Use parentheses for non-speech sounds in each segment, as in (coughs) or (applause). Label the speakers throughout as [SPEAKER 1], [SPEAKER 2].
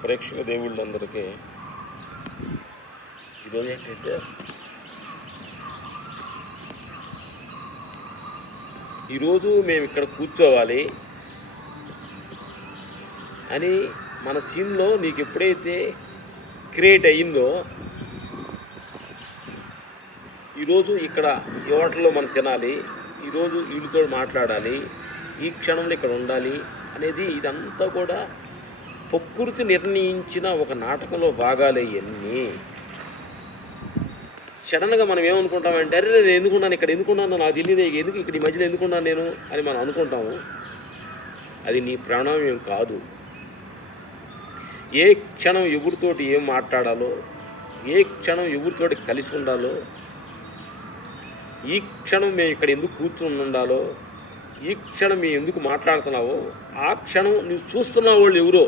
[SPEAKER 1] ప్రేక్షక దేవుళ్ళందరికీ ఈరోజు ఏంటంటే ఈరోజు మేము ఇక్కడ కూర్చోవాలి అని మన సీన్లో నీకు ఎప్పుడైతే క్రియేట్ అయ్యిందో ఈరోజు ఇక్కడ ఈ హోటల్లో మనం తినాలి ఈరోజు వీళ్ళతో మాట్లాడాలి ఈ క్షణంలో ఇక్కడ ఉండాలి అనేది ఇదంతా కూడా ప్రకృతి నిర్ణయించిన ఒక నాటకంలో భాగాలు ఇవన్నీ సడన్గా మనం ఏమనుకుంటామంటే అరే నేను ఎందుకున్నాను ఇక్కడ ఎందుకున్నాను నాకు తెలియదు. ఎందుకు ఇక్కడ ఈ మధ్యలో ఎందుకున్నాను నేను? అని మనం అనుకుంటాము. అది నీ ప్రాణామయం కాదు. ఏ క్షణం ఎవరితోటి ఏం మాట్లాడాలో ఏ క్షణం ఎవరితోటి కలిసి ఉండాలో ఈ క్షణం మేము ఇక్కడ ఎందుకు కూర్చుని ఉండాలో ఈ క్షణం మేము ఎందుకు మాట్లాడుతున్నావో ఆ క్షణం నువ్వు చూస్తున్న వాళ్ళు ఎవరో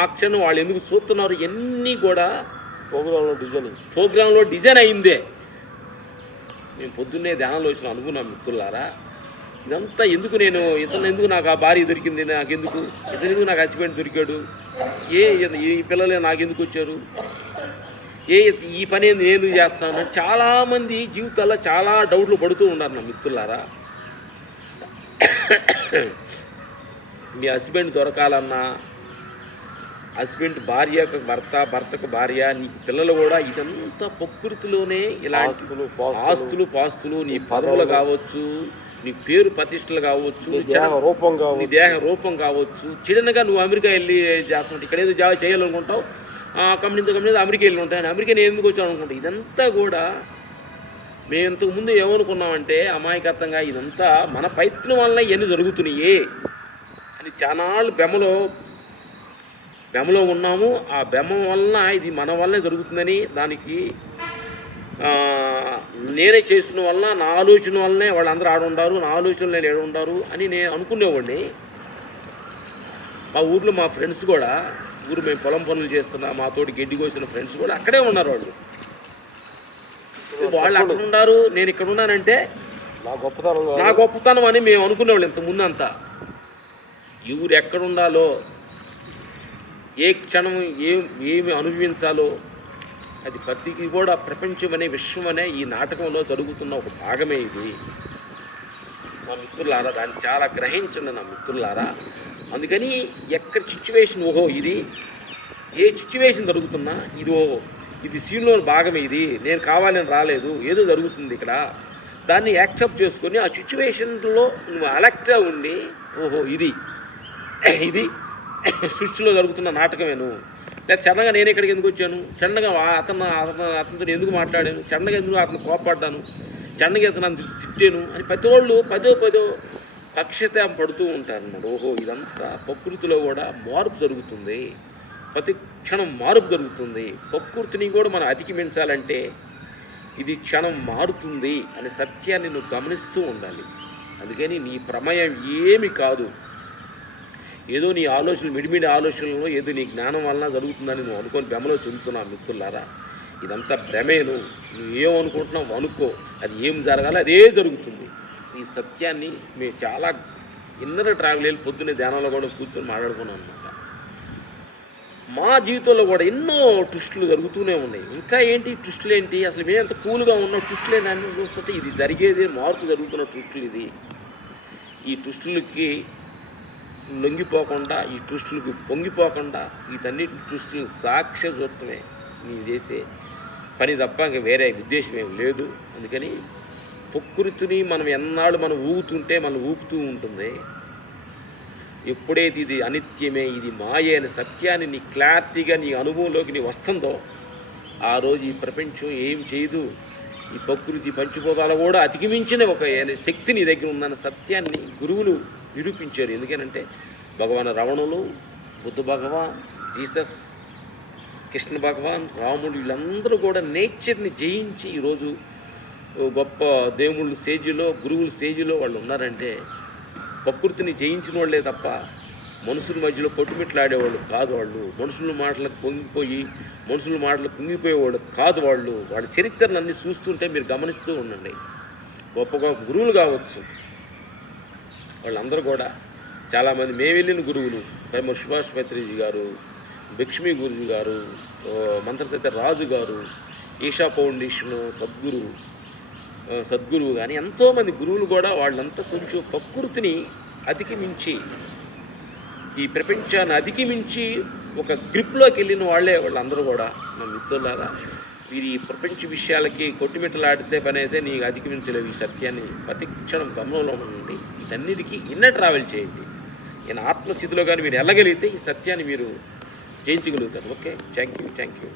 [SPEAKER 1] ఆ క్షణం వాళ్ళు ఎందుకు చూస్తున్నారు? ఇవన్నీ కూడా
[SPEAKER 2] ప్రోగ్రాంలో డిజైన్
[SPEAKER 1] ప్రోగ్రాంలో డిజైన్ అయిందే. మేము పొద్దున్నే ధ్యానంలో వచ్చిన అనుకున్నాం మిత్రులారా. ఇదంతా ఎందుకు నేను ఇతను ఎందుకు నాకు ఆ భార్య దొరికింది? నాకెందుకు? ఇతను ఎందుకు నాకు హస్బెండ్ దొరికాడు? ఏ ఈ పిల్లలే నాకెందుకు వచ్చారు? ఏ ఈ పని నేను ఎందుకు చేస్తాను? చాలామంది జీవితాల్లో చాలా డౌట్లు పడుతూ ఉన్నారు నా మిత్రులారా. మీ హస్బెండ్ దొరకాలన్నా హస్బెండ్ భార్యకు భర్త భర్తకు భార్య నీ పిల్లలు కూడా ఇదంతా ప్రకృతిలోనే ఇలాంటి
[SPEAKER 2] ఆస్తులు పాస్తులు,
[SPEAKER 1] నీ పదవులు కావచ్చు నీ పేరు ప్రతిష్టలు కావచ్చు
[SPEAKER 2] రూపం
[SPEAKER 1] నీ
[SPEAKER 2] కావచ్చు.
[SPEAKER 1] దేహ రూపం కావచ్చు. చిన్నగా నువ్వు అమెరికా వెళ్ళి చేస్తుంటావు ఇక్కడ ఏదో జాబ్ చేయాలనుకుంటావు. ఆ కంపెనీతో కంపెనీ అమెరికా వెళ్ళి ఉంటాను అమెరికా నేను ఎందుకు వచ్చాను అనుకుంటావు ఇదంతా కూడా మేము ఇంతకు ముందు ఏమనుకున్నామంటే అమాయకత్వంగా ఇదంతా మన ప్రయత్నం వల్ల ఇవన్నీ జరుగుతున్నాయి. అని చానాళ్ళు బెమ్మలో బెమ్మలో ఉన్నాము. ఆ బెమ్మ వలన ఇది మన వల్లనే జరుగుతుందని దానికి నేనే చేస్తున్న వలన నా ఆలోచన వల్లనే వాళ్ళందరూ ఆడ ఉండారు నా ఆలోచనలు నేను ఏడ ఉండారు అని నేను అనుకునేవాడిని. మా ఊర్లో మా ఫ్రెండ్స్ కూడా ఊరు మేము పొలం పనులు చేస్తున్నా మాతోటి గడ్డి కోసిన ఫ్రెండ్స్ కూడా అక్కడే ఉన్నారు వాళ్ళు. వాళ్ళు అక్కడ ఉన్నారు నేను ఇక్కడ ఉన్నానంటే
[SPEAKER 2] నా గొప్పతనం.
[SPEAKER 1] నా గొప్పతనం అని మేము అనుకునేవాళ్ళు ఇంత ముందంతా. ఎవరు ఎక్కడ ఉండాలో ఏ క్షణం ఏం ఏమి అనుభవించాలో అది ప్రతికి కూడా ప్రపంచం అనే విశ్వం అనే ఈ నాటకంలో జరుగుతున్న ఒక భాగమే ఇది. నా మిత్రులారా దాన్ని చాలా గ్రహించండి నా మిత్రులారా. అందుకని ఎక్కడ సిచ్యువేషన్ ఓహో ఇది ఏ సిచ్యువేషన్ జరుగుతున్నా ఇది ఓహో ఇది సీన్లోని భాగమే ఇది. నేను కావాలని రాలేదు ఏదో జరుగుతుంది ఇక్కడ. దాన్ని యాక్సెప్ట్ చేసుకొని ఆ సిచ్యువేషన్లో నువ్వు అలెక్ట్గా ఉండి ఓహో ఇది ఇది (coughs) సృష్టిలో జరుగుతున్న నాటకమేను. లేదా సడన్గా నేను ఇక్కడికి ఎందుకు వచ్చాను? సడన్గా అతను అతను అతనితో ఎందుకు మాట్లాడాను? చండగా ఎందుకు అతను కోపడ్డాను చండగా అతను నన్ను తిట్టాను అని ప్రతి వాళ్ళు పదో పదో కక్షత పడుతూ ఉంటారు అన్నమాట ఓహో ఇదంతా ప్రకృతిలో కూడా మార్పు జరుగుతుంది. ప్రతి క్షణం మార్పు జరుగుతుంది. ప్రకృతిని కూడా మనం అధిగమించాలంటే ఇది క్షణం మారుతుంది అనే సత్యాన్ని నువ్వు గమనిస్తూ ఉండాలి. అందుకని నీ ప్రమేయం ఏమి కాదు. ఏదో నీ ఆలోచనలు మిడిమిడి ఆలోచనలను ఏదో నీ జ్ఞానం వలన జరుగుతుందని నువ్వు అనుకొని భ్రమలో చెందుతున్నావు మిత్రులారా. ఇదంతా భ్రమేను. నువ్వు ఏమనుకుంటున్నావు అనుకో. అది ఏం జరగాలి అదే జరుగుతుంది. ఈ సత్యాన్ని మేము చాలా ఇన్నర ట్రావెల్ వెళ్ళి పొద్దున్నే ధ్యానంలో కూడా కూర్చొని మాట్లాడుకున్నాం అనమాట మా జీవితంలో కూడా ఎన్నో ట్విస్టులు జరుగుతూనే ఉన్నాయి. ఇంకా ఏంటి? ట్విస్టులు ఏంటి? అసలు మేము ఎంత కూల్గా ఉన్న? ట్విస్టులు ఏంటి? చూస్తుంటే ఇది జరిగేది మార్పు జరుగుతున్న ట్విస్టులు ఇది. ఈ ట్విస్టులకి లొంగిపోకుండా ఈ ట్విస్టులకు పొంగిపోకుండా వీటన్నిటి ట్విస్టులు సాక్ష్య చూడటమే నీ చేసే పని తప్ప ఇంకా వేరే ఉద్దేశం ఏం లేదు. అందుకని ప్రకృతిని మనం ఎన్నాళ్ళు మనం ఊగుతుంటే మనం ఊపుతూ ఉంటుంది. ఎప్పుడైతే ఇది అనిత్యమే ఇది మాయే అనే సత్యాన్ని నీ క్లారిటీగా నీ అనుభవంలోకి నీ వస్తుందో ఆ రోజు ఈ ప్రపంచం ఏం చేయదు. ఈ ప్రకృతి పంచిపోతాలో కూడా అధిగమించిన ఒక శక్తి నీ దగ్గర ఉందన్న సత్యాన్ని గురువులు నిరూపించారు. ఎందుకనంటే భగవాన్ రావణులు బుద్ధ భగవాన్ జీసస్ కృష్ణ భగవాన్ రాముడు వీళ్ళందరూ కూడా నేచర్ని జయించి ఈరోజు గొప్ప దేవుళ్ళు స్టేజిలో గురువుల స్టేజిలో వాళ్ళు ఉన్నారంటే ప్రకృతిని జయించిన వాళ్ళే తప్ప మనుషుల మధ్యలో కొట్టుమిట్లాడేవాళ్ళు కాదు వాళ్ళు. మనుషుల మాటలకు పొంగిపోయి మనుషుల మాటలకు కుంగిపోయేవాళ్ళు కాదు వాళ్ళు. వాళ్ళ చరిత్రను అన్ని చూస్తుంటే మీరు గమనిస్తూ ఉండండి. గొప్ప గొప్ప గురువులు కావచ్చు. వాళ్ళందరూ కూడా చాలామంది మేము వెళ్ళిన గురువులు పైమూరు సుభాష్ పత్రిజీ గారు లక్ష్మీ గురుజీ గారు ఆ, రాజు గారు ఈషా ఫౌండేషన్ సద్గురు సద్గురువు కానీ ఎంతోమంది గురువులు కూడా వాళ్ళంతా కొంచెం ప్రకృతిని అధిగమించి ఈ ప్రపంచాన్ని అధిగమించి ఒక గ్రిప్లోకి వెళ్ళిన వాళ్ళే వాళ్ళందరూ కూడా. నా మిత్రులారా వీరి ప్రపంచ విషయాలకి కొట్టుమిట్టలాడితే పని అయితే నీకు అధిగమించలేవు ఈ సత్యాన్ని. ప్రతిక్షణం గమనంలో ఉండి వీటన్నిటికీ ఇన్నర్ ట్రావెల్ చేయండి. నేను ఆత్మస్థితిలో కానీ మీరు వెళ్ళగలిగితే ఈ సత్యాన్ని మీరు జయించగలుగుతారు. Okay? Thank you thank you